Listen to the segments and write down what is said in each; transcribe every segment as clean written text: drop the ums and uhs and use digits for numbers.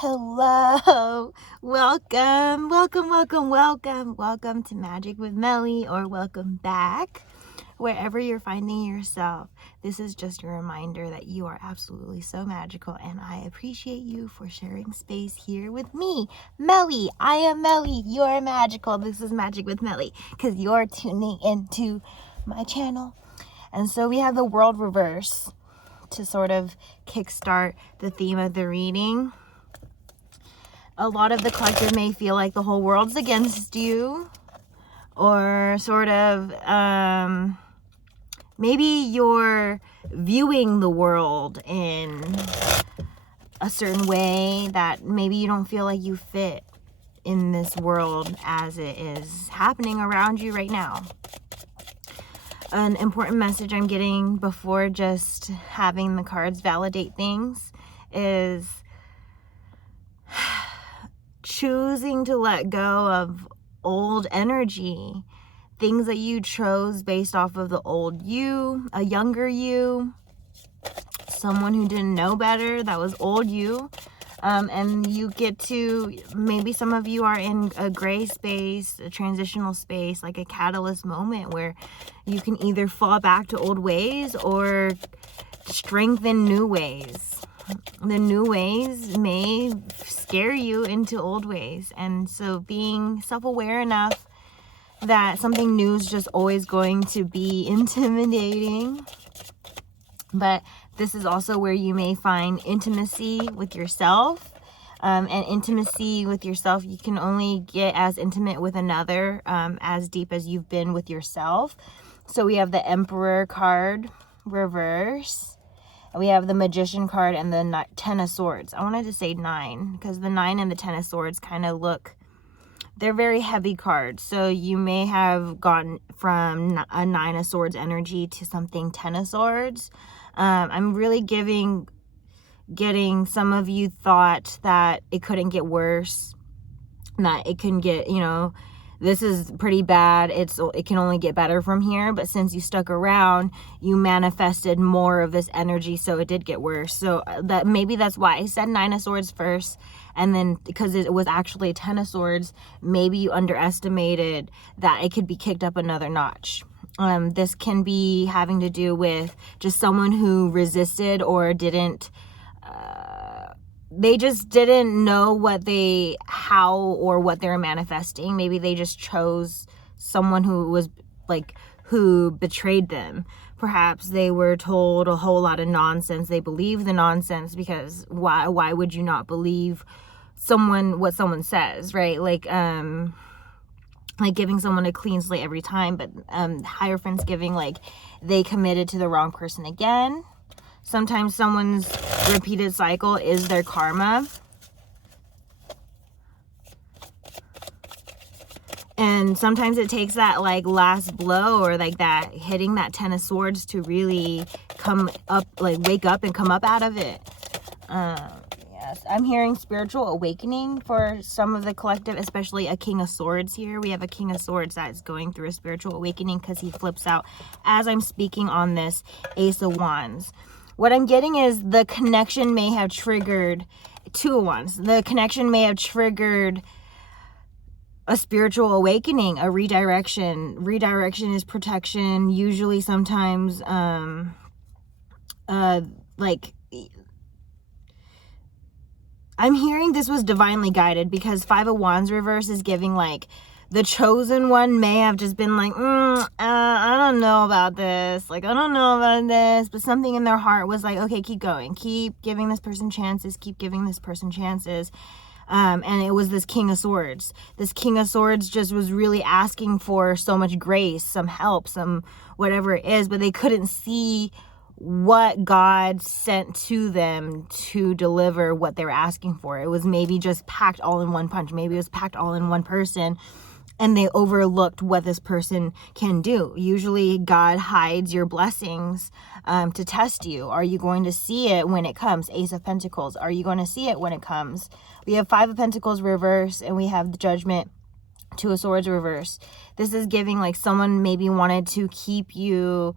Hello, welcome to Magic with Melly, or welcome back, wherever you're finding yourself. This is just a reminder that you are absolutely so magical, and I appreciate you for sharing space here with me, Melly. I am Melly. You are magical. This is Magic with Melly, because you're tuning into my channel. And so we have the world reverse to sort of kickstart the theme of the reading. A lot of the collective may feel like the whole world's against you, or sort of maybe you're viewing the world in a certain way that maybe you don't feel like you fit in this world as it is happening around you right now. An important message I'm getting before just having the cards validate things is choosing to let go of old energy, things that you chose based off of the old you, a younger you, someone who didn't know better, that was old you. And you get to, maybe some of you are in a gray space, a transitional space, like a catalyst moment where you can either fall back to old ways or strengthen new ways. The new ways may scare you into old ways. And so being self-aware enough that something new is just always going to be intimidating. But this is also where you may find intimacy with yourself. And intimacy with yourself, you can only get as intimate with another as deep as you've been with yourself. So we have the Emperor card, reverse. We have the Magician card and the Ten of Swords. I wanted to say 9 because the 9 and the Ten of Swords kind of look, they're very heavy cards. So you may have gotten from a 9 of Swords energy to something 10 of Swords. I'm really getting some of you thought that it couldn't get worse, that it can get, this is pretty bad, it can only get better from here. But since you stuck around, you manifested more of this energy, so it did get worse. So that maybe that's why I said 9 of Swords first, and then because it was actually 10 of Swords, maybe you underestimated that it could be kicked up another notch. This can be having to do with just someone who resisted or didn't they just didn't know how or what they were manifesting. Maybe they just chose someone who was who betrayed them. Perhaps they were told a whole lot of nonsense. They believed the nonsense because why would you not believe what someone says, right? Like giving someone a clean slate every time, but Hierophant's giving they committed to the wrong person again. Sometimes someone's repeated cycle is their karma. And sometimes it takes that last blow, or that hitting that 10 of Swords to really come up, wake up and come up out of it. Yes, I'm hearing spiritual awakening for some of the collective, especially a King of Swords here. We have a King of Swords that is going through a spiritual awakening because he flips out as I'm speaking on this Ace of Wands. What I'm getting is the connection may have triggered 2 of Wands. The connection may have triggered a spiritual awakening, a redirection. Redirection is protection. Usually sometimes, I'm hearing this was divinely guided, because 5 of Wands reverse is giving the chosen one may have just been I don't know about this. I don't know about this. But something in their heart was okay, keep going. Keep giving this person chances. Keep giving this person chances. And it was this King of Swords. This King of Swords just was really asking for so much grace, some help, some whatever it is. But they couldn't see what God sent to them to deliver what they were asking for. It was maybe just packed all in one punch. Maybe it was packed all in one person, and they overlooked what this person can do. Usually God hides your blessings to test you. Are you going to see it when it comes? Ace of Pentacles. Are you going to see it when it comes? We have 5 of Pentacles reverse, and we have the Judgment, 2 of Swords reverse. This is giving someone maybe wanted to keep you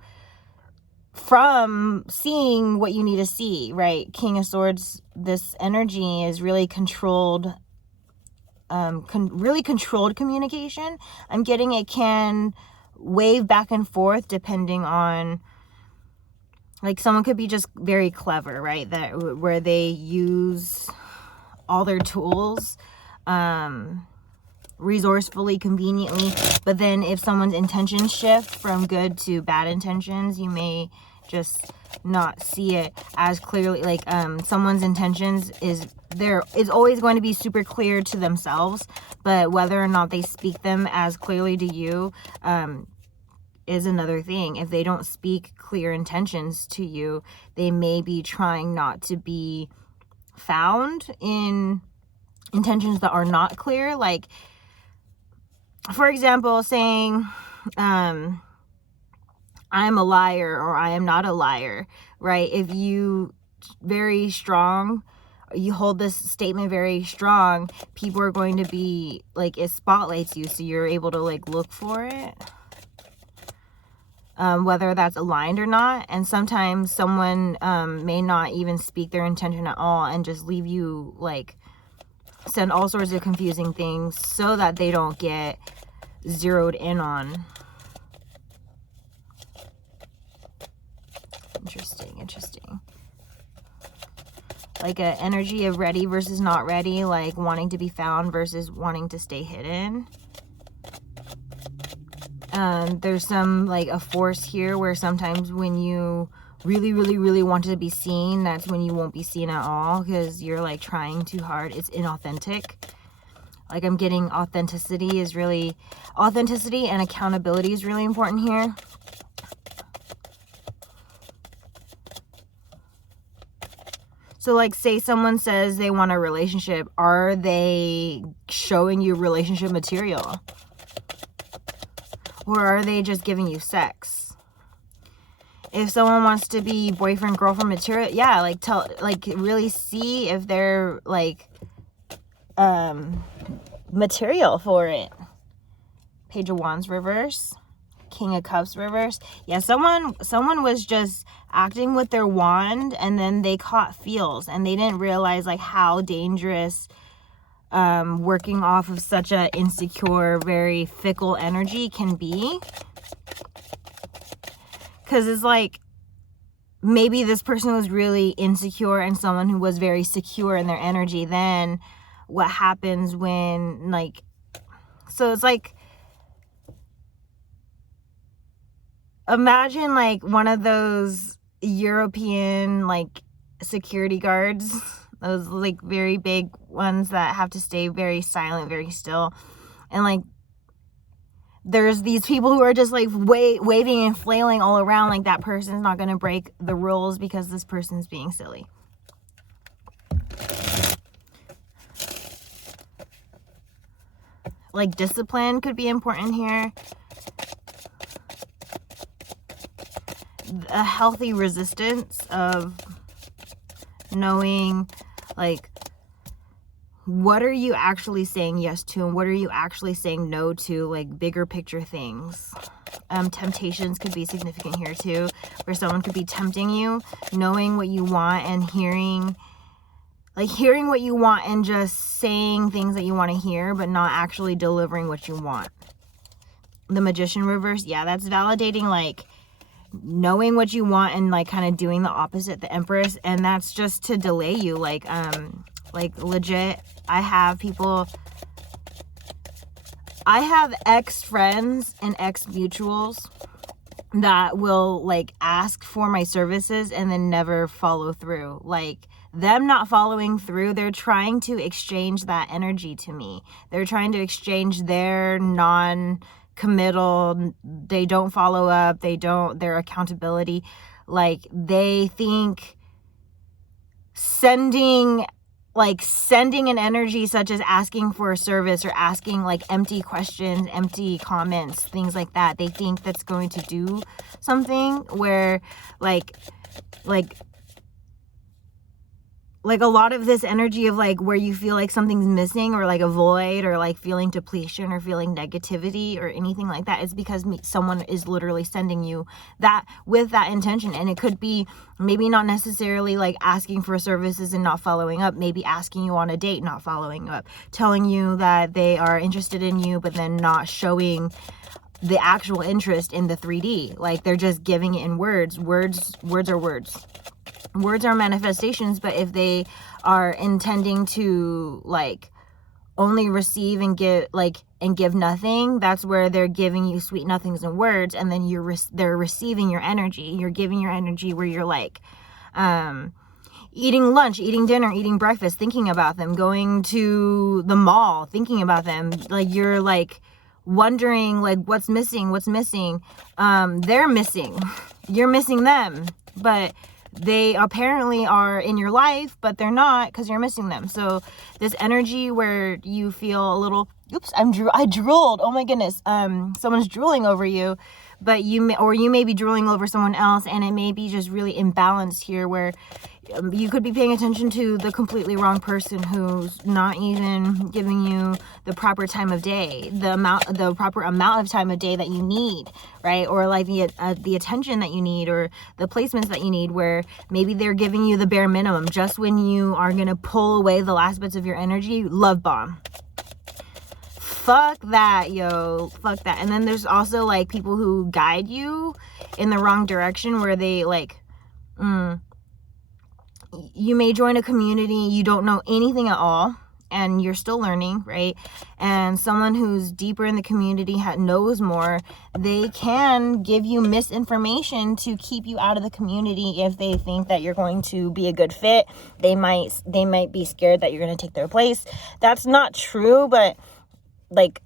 from seeing what you need to see, right? King of Swords, this energy is really controlled, really controlled communication. I'm getting it can wave back and forth depending on, like, someone could be just very clever, right? That where they use all their tools resourcefully, conveniently, but then if someone's intentions shift from good to bad intentions, you may just not see it as clearly. Like someone's intentions is always going to be super clear to themselves, but whether or not they speak them as clearly to you is another thing. If they don't speak clear intentions to you, they may be trying not to be found in intentions that are not clear. Like, for example, saying I'm a liar or I am not a liar, right? If you hold this statement very strong, people are going to be like, it spotlights you, so you're able to like look for it, whether that's aligned or not. And sometimes someone may not even speak their intention at all and just leave you, like, send all sorts of confusing things so that they don't get zeroed in on. Interesting. Like an energy of ready versus not ready, like wanting to be found versus wanting to stay hidden. There's some like a force here where sometimes when you really want to be seen, that's when you won't be seen at all because you're like trying too hard. It's inauthentic. Like I'm getting authenticity and accountability is really important here. So like, say someone says they want a relationship, are they showing you relationship material? Or are they just giving you sex? If someone wants to be boyfriend, girlfriend material, yeah, like really see if they're like material for it. Page of Wands reverse, King of Cups reverse. Yeah, someone was just acting with their wand and then they caught feels and they didn't realize like how dangerous working off of such a insecure, very fickle energy can be. Because it's like, maybe this person was really insecure and someone who was very secure in their energy. Then what happens when, like, so it's like, imagine like one of those European like security guards, those like very big ones that have to stay very silent, very still, and like there's these people who are just like waving and flailing all around. Like, that person's not going to break the rules because this person's being silly. Like, discipline could be important here. A healthy resistance of knowing, like, what are you actually saying yes to and what are you actually saying no to, like bigger picture things. Temptations could be significant here too, where someone could be tempting you, knowing what you want and hearing what you want and just saying things that you want to hear, but not actually delivering what you want. The Magician reverse, yeah, that's validating, like, knowing what you want and like kind of doing the opposite, the Empress, and that's just to delay you. Like legit, I have ex-friends and ex-mutuals that will like ask for my services and then never follow through. Like, them not following through, they're trying to exchange that energy to me. They're trying to exchange their non-committal, they don't follow up, their accountability. Like, they think sending an energy such as asking for a service or asking like empty questions, empty comments, things like that, they think that's going to do something, where like like a lot of this energy of like where you feel like something's missing or like a void or like feeling depletion or feeling negativity or anything like that is because someone is literally sending you that with that intention. And it could be maybe not necessarily like asking for services and not following up, maybe asking you on a date, not following up, telling you that they are interested in you, but then not showing the actual interest in the 3D. Like they're just giving it in words. Words are words. Words are manifestations, but if they are intending to like only receive and give nothing, that's where they're giving you sweet nothings and words, and then they're receiving your energy. You're giving your energy where you're like eating lunch, eating dinner, eating breakfast, thinking about them, going to the mall, thinking about them. Like you're like wondering like what's missing. They're missing. You're missing them, but they apparently are in your life, but they're not because you're missing them. So this energy where you feel a little, oops, I drooled. Oh my goodness. Someone's drooling over you, but you may be drooling over someone else, and it may be just really imbalanced here where you could be paying attention to the completely wrong person who's not even giving you the proper time of day, the proper amount of time of day that you need, right? Or like the attention that you need, or the placements that you need, where maybe they're giving you the bare minimum just when you are going to pull away the last bits of your energy. Love bomb. Fuck that, yo. Fuck that. And then there's also like people who guide you in the wrong direction, where they like, you may join a community you don't know anything at all, and you're still learning, right? And someone who's deeper in the community knows more. They can give you misinformation to keep you out of the community if they think that you're going to be a good fit. They might be scared that you're going to take their place. That's not true, but like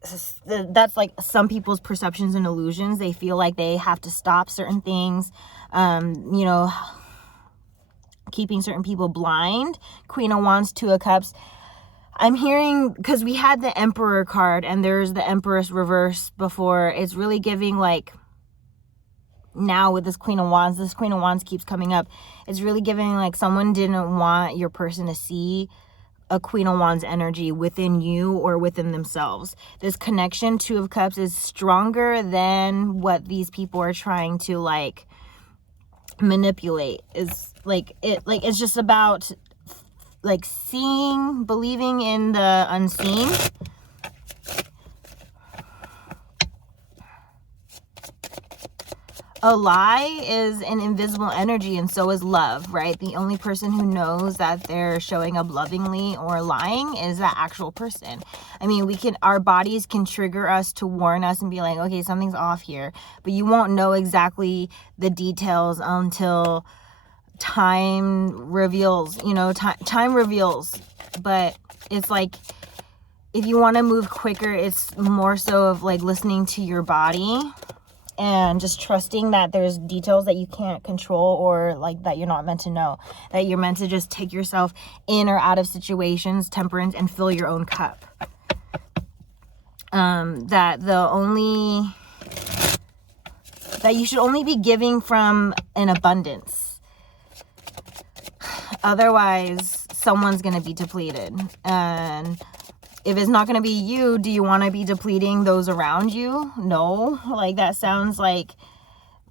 that's like some people's perceptions and illusions. They feel like they have to stop certain things, keeping certain people blind. Queen of Wands, Two of Cups. I'm hearing, because we had the Emperor card and there's the Empress reverse before. It's really giving like, now with this Queen of Wands keeps coming up. It's really giving like someone didn't want your person to see a Queen of Wands energy within you or within themselves. This connection, Two of Cups, is stronger than what these people are trying to like manipulate. Is like it's just about like believing in the unseen. A lie is an invisible energy, and so is love, right? The only person who knows that they're showing up lovingly or lying is that actual person. I mean, our bodies can trigger us to warn us and be like, okay, something's off here, but you won't know exactly the details until time reveals, time reveals. But it's like, if you want to move quicker, it's more so of like listening to your body and just trusting that there's details that you can't control, or like that you're not meant to know, that you're meant to just take yourself in or out of situations, temperance, and fill your own cup. That you should only be giving from an abundance. Otherwise, someone's going to be depleted. And if it's not going to be you, do you want to be depleting those around you? No. Like, that sounds like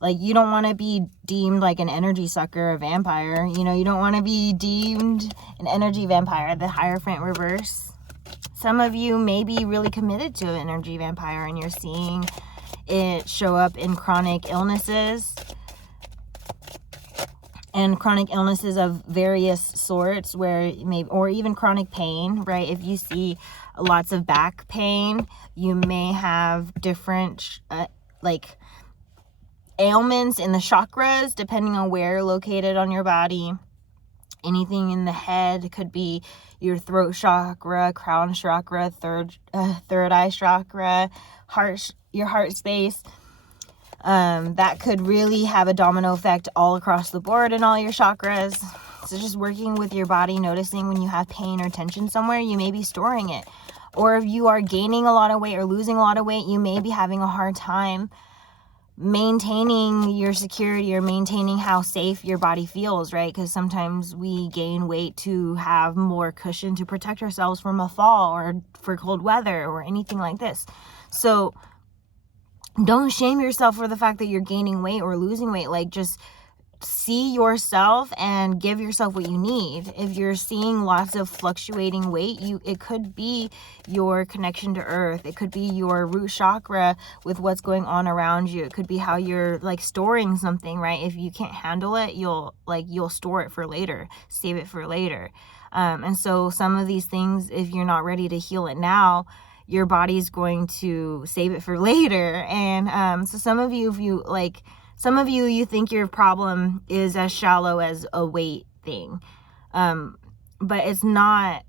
you don't want to be deemed like an energy sucker, a vampire. You don't want to be deemed an energy vampire, the Hierophant reverse. Some of you may be really committed to an energy vampire, and you're seeing it show up in chronic illnesses. And chronic illnesses of various sorts, or even chronic pain, right? If you see lots of back pain, you may have different ailments in the chakras, depending on where located on your body. Anything in the head could be your throat chakra, crown chakra, third eye chakra, your heart space. That could really have a domino effect all across the board in all your chakras. So just working with your body, noticing when you have pain or tension somewhere, you may be storing it. Or if you are gaining a lot of weight or losing a lot of weight, you may be having a hard time maintaining your security or maintaining how safe your body feels, right? Because sometimes we gain weight to have more cushion to protect ourselves from a fall or for cold weather or anything like this. So don't shame yourself for the fact that you're gaining weight or losing weight. Like, just see yourself and give yourself what you need. If you're seeing lots of fluctuating weight, it could be your connection to earth. It could be your root chakra with what's going on around you. It could be how you're like storing something, right? If you can't handle it, you'll store it for later, save it for later. And so some of these things, if you're not ready to heal it now, your body's going to save it for later. And so some of you, you think your problem is as shallow as a weight thing. But it's not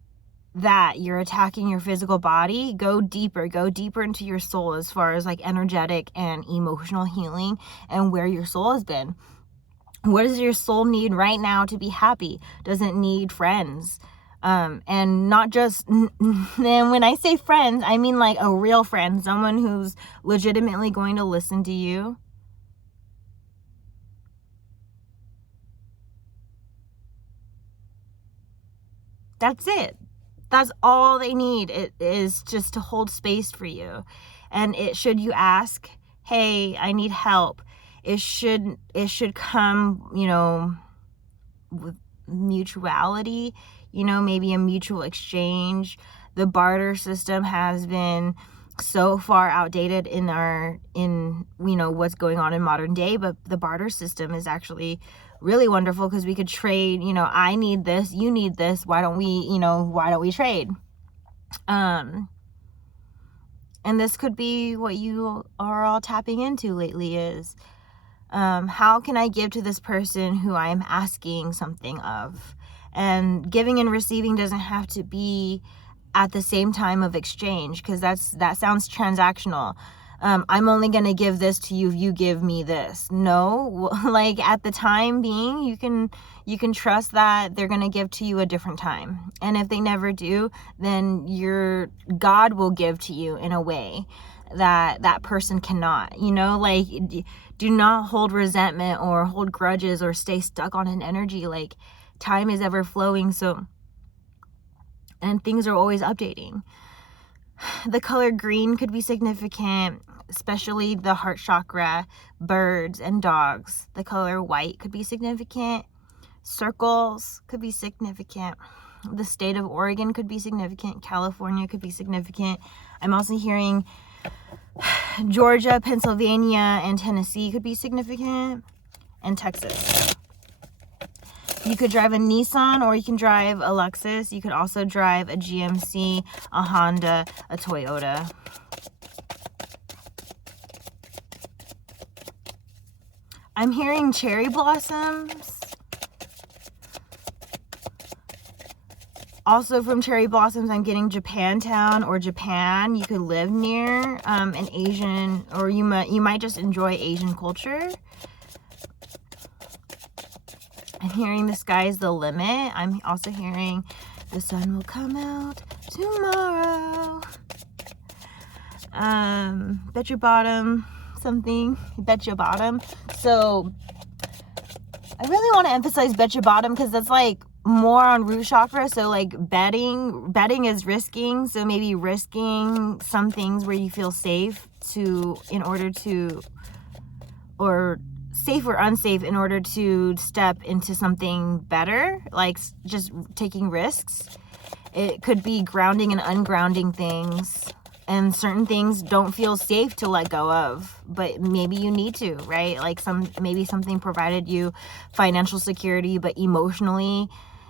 that. You're attacking your physical body. Go deeper into your soul as far as like energetic and emotional healing and where your soul has been. What does your soul need right now to be happy? Does it need friends? And not just, and when I say friends, I mean like a real friend, someone who's legitimately going to listen to you. That's it. That's all they need. It is just to hold space for you. And should you ask, hey, I need help, it should come, with mutuality, maybe a mutual exchange. The barter system has been so far outdated in what's going on in modern day, but the barter system is actually really wonderful because we could trade. I need this, you need this, why don't we trade? And this could be what you are all tapping into lately is, how can I give to this person who I am asking something of? And giving and receiving doesn't have to be at the same time of exchange, because that sounds transactional. I'm only going to give this to you if you give me this. No, like at the time being, you can trust that they're going to give to you a different time. And if they never do, then your God will give to you in a way that person cannot. Do not hold resentment or hold grudges or stay stuck on an energy. Like, time is ever flowing, and things are always updating. The color green could be significant, especially the heart chakra, birds and dogs. The color white could be significant. Circles could be significant. The state of Oregon could be significant. California could be significant. I'm also hearing Georgia, Pennsylvania, and Tennessee could be significant. And Texas. You could drive a Nissan or you can drive a Lexus. You could also drive a GMC, a Honda, a Toyota. I'm hearing cherry blossoms. Also from cherry blossoms, I'm getting Japantown or Japan. You could live near an Asian, or you might just enjoy Asian culture. I'm hearing the sky's the limit. I'm also hearing the sun will come out tomorrow. Bet your bottom something. Bet your bottom. So I really want to emphasize bet your bottom because that's like more on root chakra. So like betting is risking. So maybe risking some things where you feel safe or safe or unsafe in order to step into something better, like just taking risks. It could be grounding and ungrounding things, and certain things don't feel safe to let go of, but maybe you need to, right? Like maybe something provided you financial security, but emotionally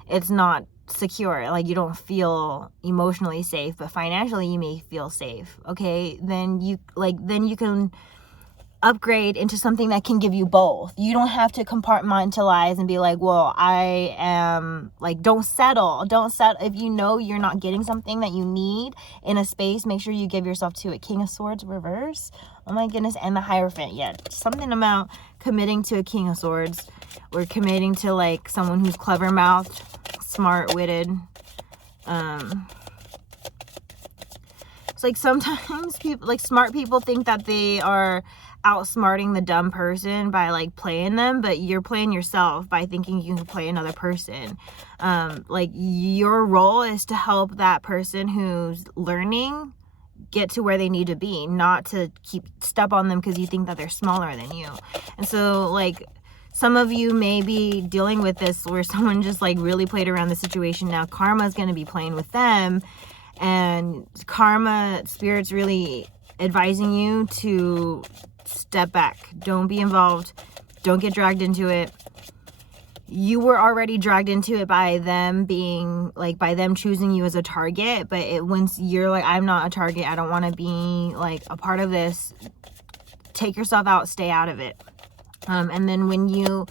it's not secure. Like you don't feel emotionally safe, but financially you may feel safe. Okay, then you can upgrade into something that can give you both. You don't have to compartmentalize and be like, well, I am like, don't settle. If you know you're not getting something that you need in a space, make sure you give yourself to it. King of Swords reverse. Oh my goodness. And the Hierophant. Yeah, something about committing to a King of Swords, or committing to like someone who's clever mouthed, smart witted. It's like sometimes people, like smart people, think that they are outsmarting the dumb person by like playing them, but you're playing yourself by thinking you can play another person. Like your role is to help that person who's learning get to where they need to be, not to step on them because you think that they're smaller than you. And so like some of you may be dealing with this where someone just like really played around the situation. Now karma is going to be playing with them, and karma spirit's really advising you to step back. Don't be involved. Don't get dragged into it. You were already dragged into it by them being like, by them choosing you as a target. But once you're like, I'm not a target, I don't want to be like a part of this, take yourself out, stay out of it. And then when you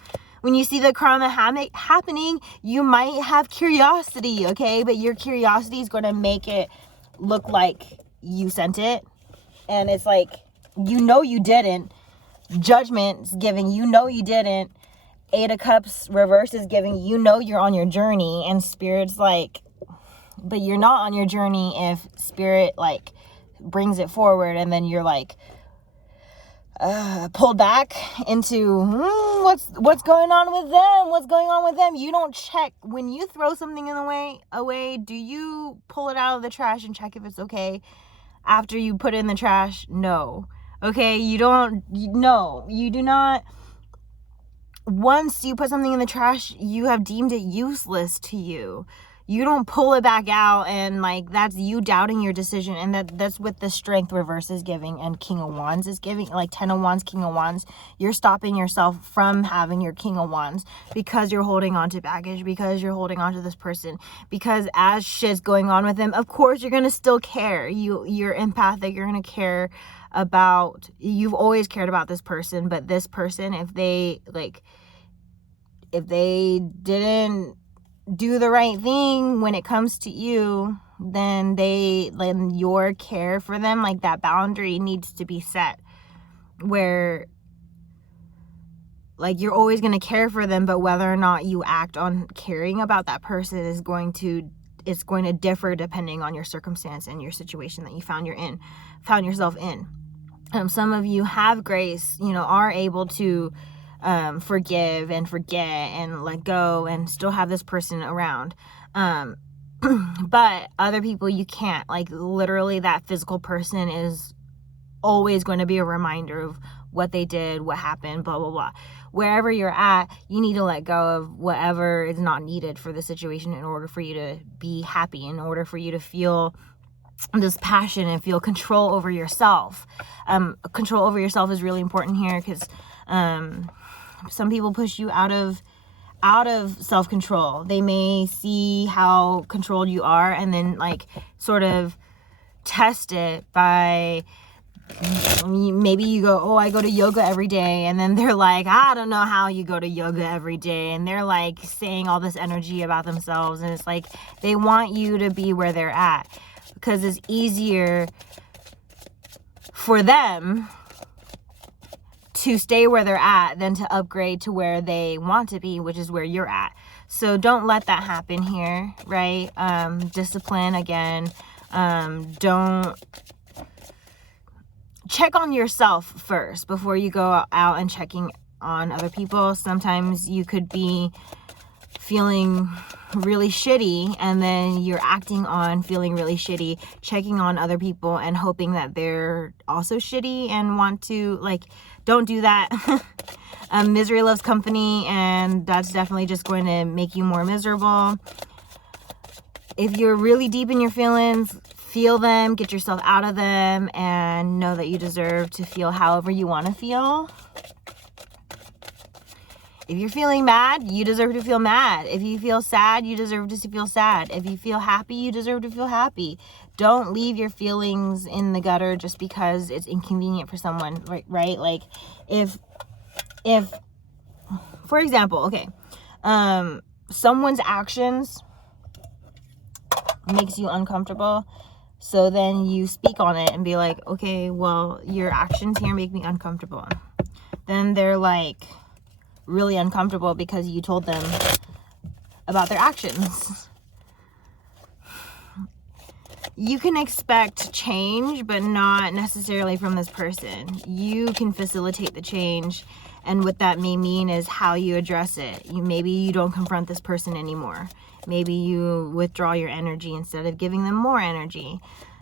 see the karma happening, you might have curiosity, okay? But your curiosity is going to make it look like you sent it. And it's like, you know you didn't. Judgment's giving, you know you didn't. Eight of Cups reverse is giving, you know you're on your journey. And Spirit's like, but you're not on your journey if Spirit like brings it forward, and then you're like pulled back into what's going on with them. You don't check when you throw something in the away. Do you pull it out of the trash and check if it's okay after you put it in the trash? No. Okay, you do not. Once you put something in the trash, you have deemed it useless to you. You don't pull it back out, and like that's you doubting your decision. And that's what the Strength reverse is giving, and King of Wands is giving, like 10 of Wands, King of Wands. You're stopping yourself from having your King of Wands because you're holding on to baggage, because you're holding on to this person, because as shit's going on with them, of course you're gonna still care. You're empathic. You're gonna care about, you've always cared about this person, but this person, if they didn't do the right thing when it comes to you, then your care for them, like that boundary needs to be set where like you're always going to care for them, but whether or not you act on caring about that person is going to differ depending on your circumstance and your situation that you found yourself in. Some of you have grace, are able to forgive and forget and let go and still have this person around. But other people you can't. Like literally that physical person is always going to be a reminder of what they did, what happened, blah, blah, blah. Wherever you're at, you need to let go of whatever is not needed for the situation in order for you to be happy, in order for you to feel this passion and feel control over yourself. Control over yourself is really important here because some people push you out of self-control. They may see how controlled you are and then like sort of test it by, maybe you go, oh, I go to yoga every day, and then they're like, I don't know how you go to yoga every day, and they're like saying all this energy about themselves, and it's like they want you to be where they're at because it's easier for them to stay where they're at than to upgrade to where they want to be, which is where you're at. So don't let that happen here, right? Discipline again. Don't check on yourself first before you go out and checking on other people. Sometimes you could be feeling really shitty and then you're acting on feeling really shitty, checking on other people and hoping that they're also shitty and want to, like, don't do that. Misery loves company, and that's definitely just going to make you more miserable. If you're really deep in your feelings, feel them, get yourself out of them, and know that you deserve to feel however you want to feel. If you're feeling mad, you deserve to feel mad. If you feel sad, you deserve to feel sad. If you feel happy, you deserve to feel happy. Don't leave your feelings in the gutter just because it's inconvenient for someone, right? Like if for example, okay, someone's actions makes you uncomfortable, so then you speak on it and be like, okay, well, your actions here make me uncomfortable. Then they're like really uncomfortable because you told them about their actions. you can expect change, but not necessarily from this person. You can facilitate the change, and what that may mean is how you address it. Maybe you don't confront this person anymore. Maybe you withdraw your energy instead of giving them more energy.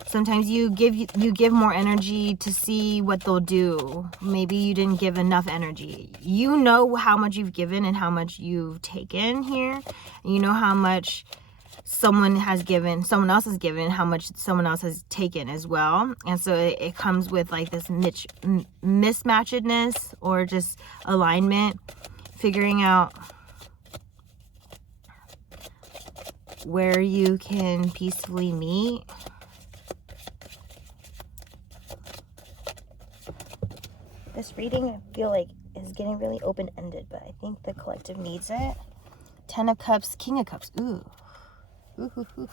Sometimes you give more energy to see what they'll do. Maybe you didn't give enough energy. You know how much you've given and how much you've taken here. You know how much someone else has given, how much someone else has taken as well. And so it comes with like this mismatchedness or just alignment, figuring out where you can peacefully meet. This reading, I feel like, is getting really open-ended, but I think the collective needs it. 10 of Cups, King of Cups. Ooh. Ooh, ooh, ooh.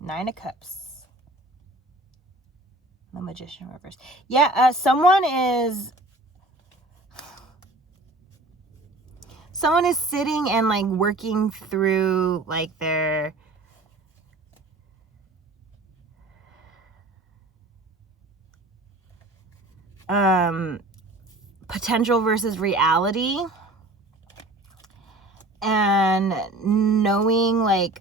9 of Cups. The Magician reverse. Yeah, someone is sitting and like working through like their potential versus reality, and knowing like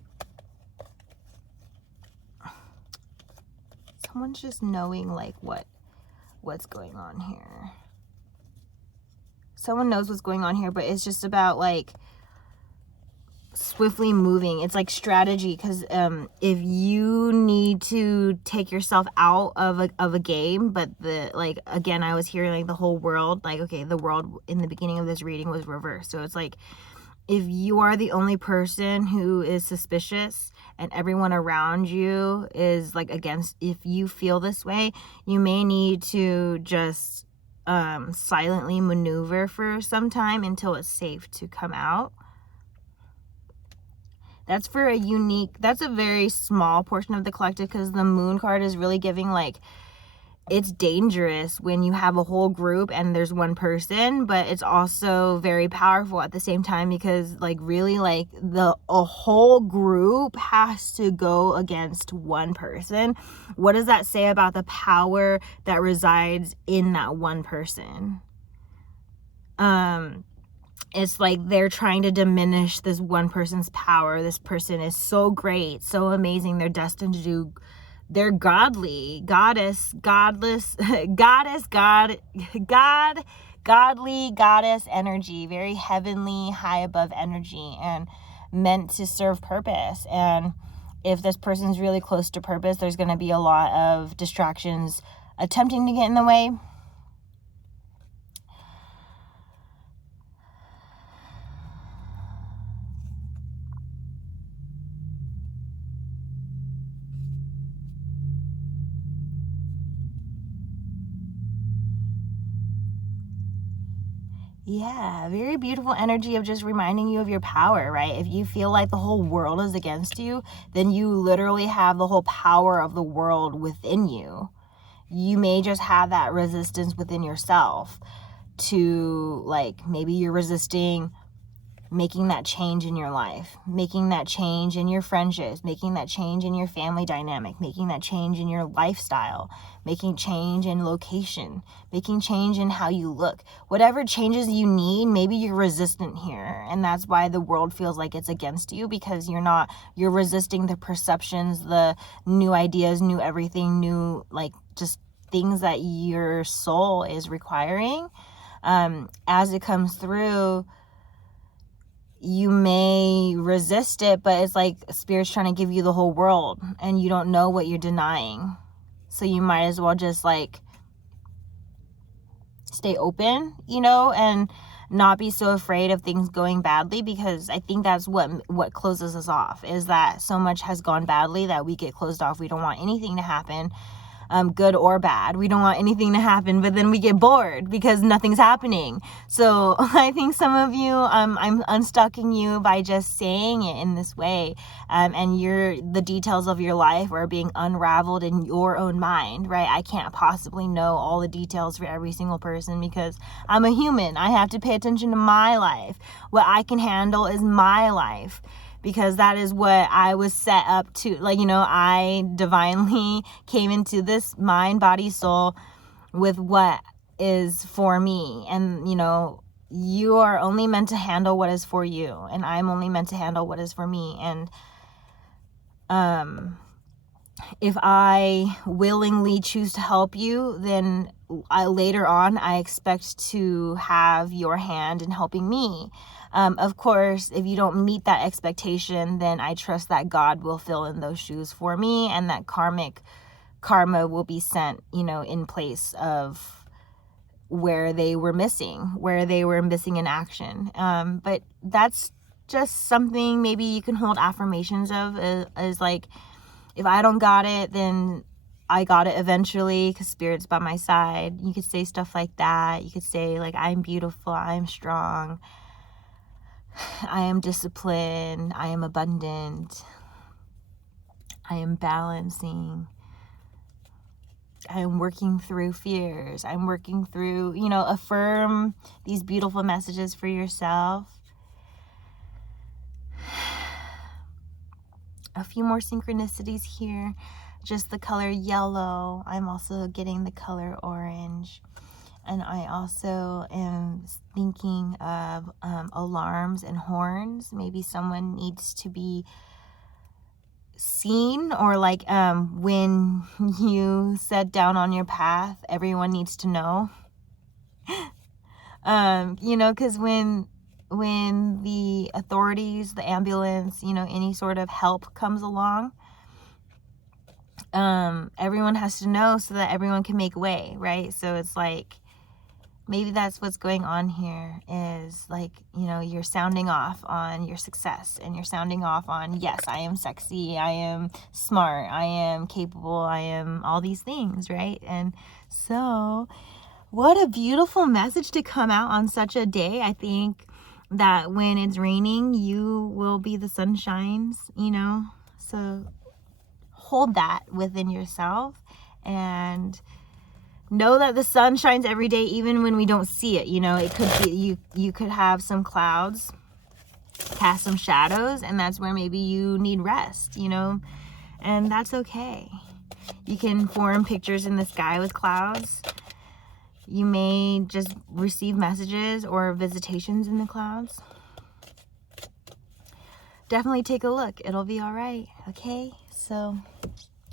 someone's just knowing like what's going on here. Someone knows what's going on here, but it's just about like swiftly moving. It's like strategy, because if you need to take yourself out of a game, but the like, again, I was hearing like the whole world, like, okay, the world in the beginning of this reading was reversed. So it's like, if you are the only person who is suspicious and everyone around you is like against, if you feel this way, you may need to just silently maneuver for some time until it's safe to come out. That's for that's a very small portion of the collective, because the Moon card is really giving like, it's dangerous when you have a whole group and there's one person, but it's also very powerful at the same time, because like really like a whole group has to go against one person. What does that say about the power that resides in that one person? It's like they're trying to diminish this one person's power. This person is so great, so amazing. They're destined to do, they're godly, godly, goddess energy, very heavenly, high above energy, and meant to serve purpose. And if this person's really close to purpose, there's going to be a lot of distractions attempting to get in the way. Yeah, very beautiful energy of just reminding you of your power, right? If you feel like the whole world is against you, then you literally have the whole power of the world within you. You may just have that resistance within yourself to, like, maybe you're resisting making that change in your life, making that change in your friendships, making that change in your family dynamic, making that change in your lifestyle, making change in location, making change in how you look. Whatever changes you need, maybe you're resistant here, and that's why the world feels like it's against you, because you're resisting the perceptions, the new ideas, new everything, new, like, just things that your soul is requiring. As it comes through, you may resist it, but it's like Spirit's trying to give you the whole world and you don't know what you're denying. So you might as well just like stay open, and not be so afraid of things going badly, because I think that's what closes us off, is that so much has gone badly that we get closed off. We don't want anything to happen. Good or bad. We don't want anything to happen, but then we get bored because nothing's happening. So I think some of you, I'm unstucking you by just saying it in this way, and the details of your life are being unraveled in your own mind, right? I can't possibly know all the details for every single person because I'm a human. I have to pay attention to my life. What I can handle is my life, because that is what I was set up to, like, you know, I divinely came into this mind, body, soul with what is for me. And, you know, you are only meant to handle what is for you, and I'm only meant to handle what is for me. And if I willingly choose to help you, then later on I expect to have your hand in helping me. Of course, if you don't meet that expectation, then I trust that God will fill in those shoes for me, and that karma will be sent, you know, in place of where they were missing in action. But that's just something maybe you can hold affirmations of, is like, if I don't got it, then I got it eventually, because Spirit's by my side. You could say stuff like that. You could say, like, I'm beautiful, I'm strong, I am disciplined, I am abundant, I am balancing, I am working through fears, I'm working through, you know, affirm these beautiful messages for yourself. A few more synchronicities here. Just the color yellow. I'm also getting the color orange. And I also am thinking of alarms and horns. Maybe someone needs to be seen, or like when you set down on your path, everyone needs to know. You know, because when the authorities, the ambulance, you know, any sort of help comes along, everyone has to know so that everyone can make way, right? So it's like, maybe that's what's going on here, is like, you know, you're sounding off on your success, and you're sounding off on, yes, I am sexy, I am smart, I am capable, I am all these things, right? And so what a beautiful message to come out on such a day. I think that when it's raining, you will be the sunshines, you know? So hold that within yourself, and know that the sun shines every day, even when we don't see it. You know, it could be, you could have some clouds cast some shadows, and that's where maybe you need rest, you know, and that's okay. You can form pictures in the sky with clouds. You may just receive messages or visitations in the clouds. Definitely take a look. It'll be all right, okay? So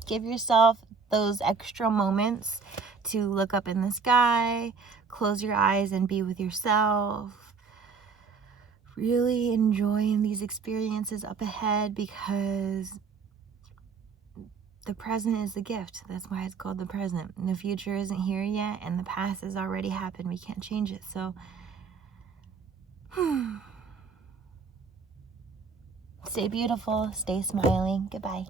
give yourself those extra moments to look up in the sky, close your eyes and be with yourself. Really enjoying these experiences up ahead, because the present is the gift. That's why it's called the present. And the future isn't here yet, and the past has already happened. We can't change it. So stay beautiful, stay smiling. Goodbye.